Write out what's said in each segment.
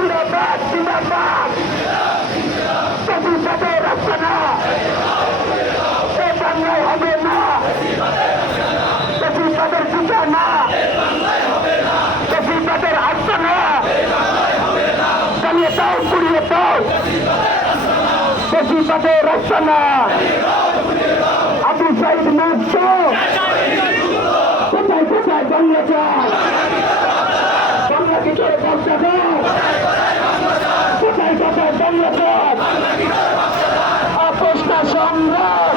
জিন্দাবাদ জিন্দাবাদ প্রতিবাদের রাস্তা না এ বাংলায় হবে না প্রতিবাদের জুতা না প্রতিবাদের আস্থা না চালিয়ে দাও পুড়িয়ে দাও প্রতিবাদের রাস্তা না আবু সাইদ মুক্ত কোথায় কোথায় বাংলা চায় চায় আপোষটা সংগ্রাম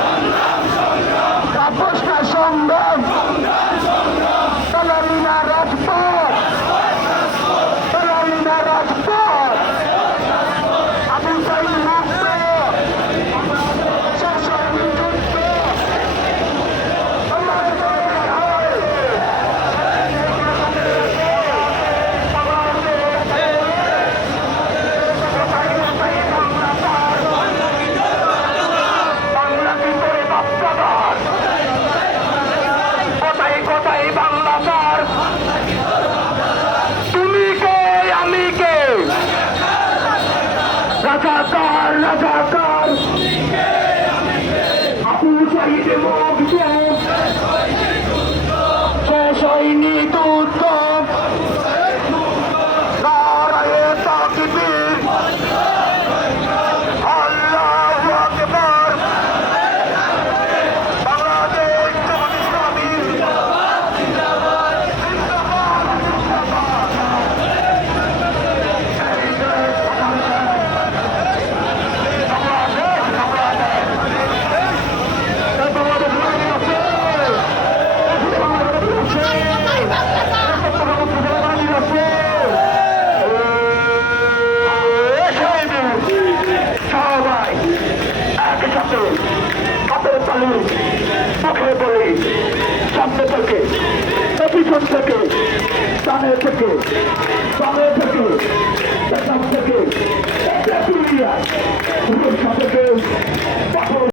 রাজাকার রাজাকার আপু শহীদ মুগ্ধ শেষ নাচে হাতের তালি মুখে বলি সামনে থেকে পিছন থেকে কানে থেকে কানে থেকে থেকে